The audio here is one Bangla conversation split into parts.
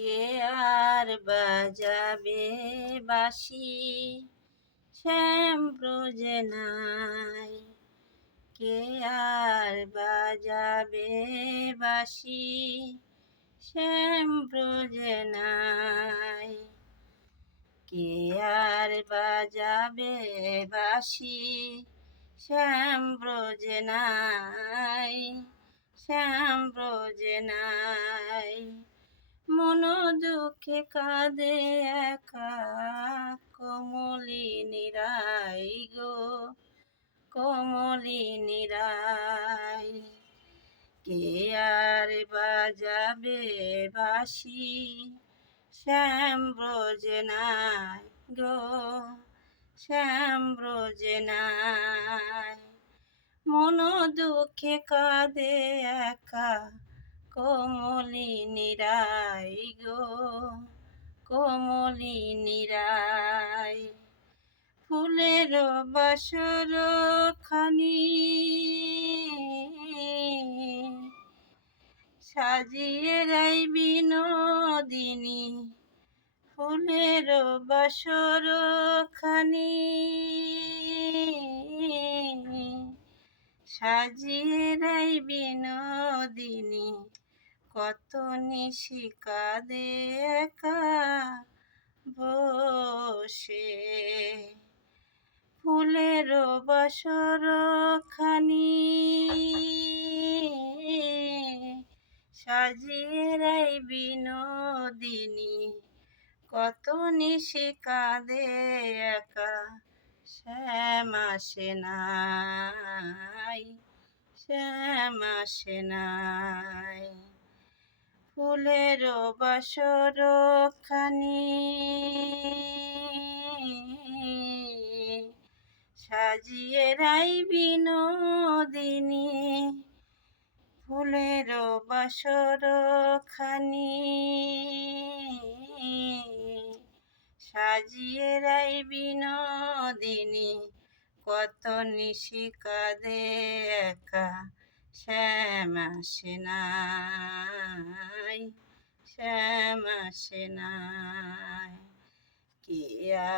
কে আর বাজাবে বাঁশি শ্যাম ব্রজে নাই। কে আর বাজাবে বাঁশি শ্যাম ব্রজে নাই। কে আর বাজাবে বাঁশি শ্যাম ব্রজে নাই। শ্যাম ব্রজে নাই। মন দুঃখে কাঁদে একা কমলিনী রাই গো, কমলিনী রাই। কে আর বাজাবে বাঁশি শ্যাম ব্রজে নাই গো, শ্যাম ব্রজে নাই। মন দুঃখে কাঁদে একা কমলিনী রাই গো, কমলিনী রাই। ফুলের বাসর খানি সাজিয়ে রাই বিনোদিনী। ফুলের বাসর খানি সাজিয়ে রাই বিনোদিনী। কত নিশি কাঁদে একা বসে। ফুলের বাসর খানি সাজিয়ে রাই বিনোদিনী। কত নিশি কাঁদে একা শ্যাম আসে নাই, শ্যাম আসে নাই। ফুলের বাসর খানি সাজিয়ে রাই বিনোদিনী। ফুলের বাসর খানি সাজিয়ে রাই বিনোদিনী। কত নিশি কাঁদে একা শ্যাম আসে নাই, শ্যাম আসে নাই। কে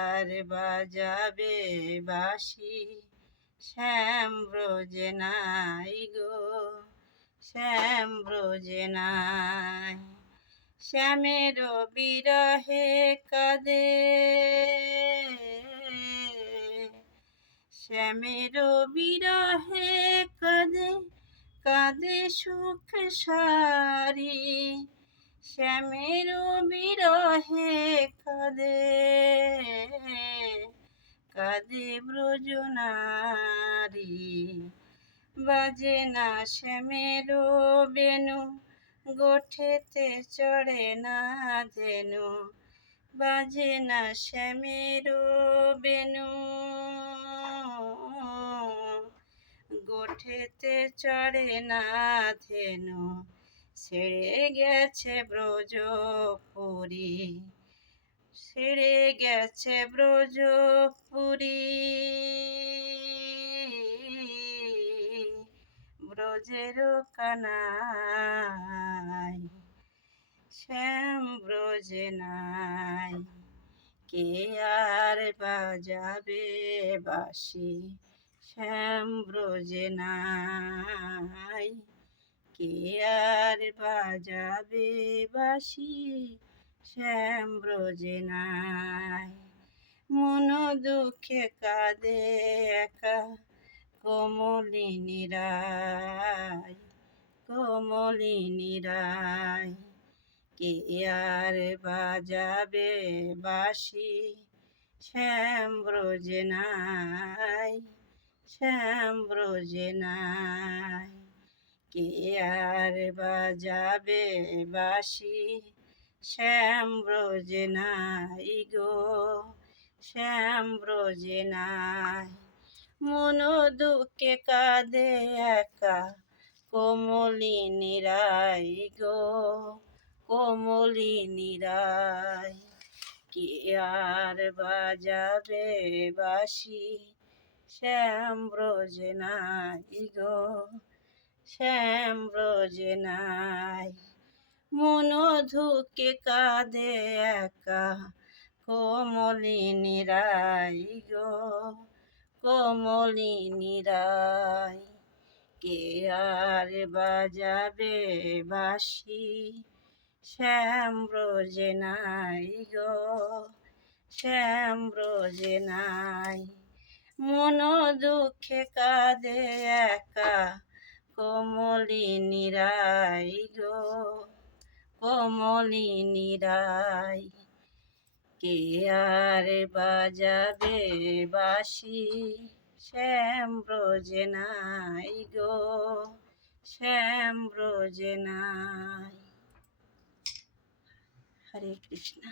আর বাজাবে বাঁশি শ্যাম ব্রজে নাই গো, শ্যাম ব্রজে নাই। শ্যামের বিরহে কাঁদে, শ্যামের বিরহে কাঁদে, কাঁদে সুখ সারি। শ্যামের বিরহে কাঁদে, কাঁদে ব্রজনারী। বাজে না শ্যামের বেনু, গোঠেতে চড়ে না ধেনু। বাজে না শ্যামের বেনু, গোঠেতে চড়ে না ধেনু। ছেড়ে গেছে ব্রজপুরী, ছেড়ে গেছে ব্রজপুরী। ব্রজের কানাই শ্যাম ব্রজে নাই। কে আর বাজাবে বাঁশি শ্যাম ব্রজে নাই। কে আর বাজাবে বাঁশি শ্যাম ব্রজে নাই। মন দুঃখে কাঁদে একা কমলিনী রাই, কমলিনী রাই। কে আর বাজাবে বাঁশি শ্যাম ব্রজে নাই, শ্যাম ব্রজে নাই। কে আর বাজাবে বাঁশি শ্যাম ব্রজে নাই গো, শ্যাম ব্রজে নাই। মন দুঃখে কাঁদে একা কমলিনী রাই গো, কমলিনী রাই। কে আর বাজাবে বাঁশি শ্যাম ব্রজে নাই গো, শ্যাম ব্রজে নাই। মন ধুকে কাঁদে একা কমলিনী রাই গো, কমলিনী রাই। কে আর বাজাবে বাঁশি, শ্যাম ব্রজে নাই গো, শ্যাম ব্রজে নাই। মন দুঃখে কাঁদে একা কমলিনী রাই গো, কমলিনী রাই। কে আর বাজাবে বাঁশি, শ্যাম ব্রজে নাই গো, শ্যাম ব্রজে নাই। হরে কৃষ্ণ।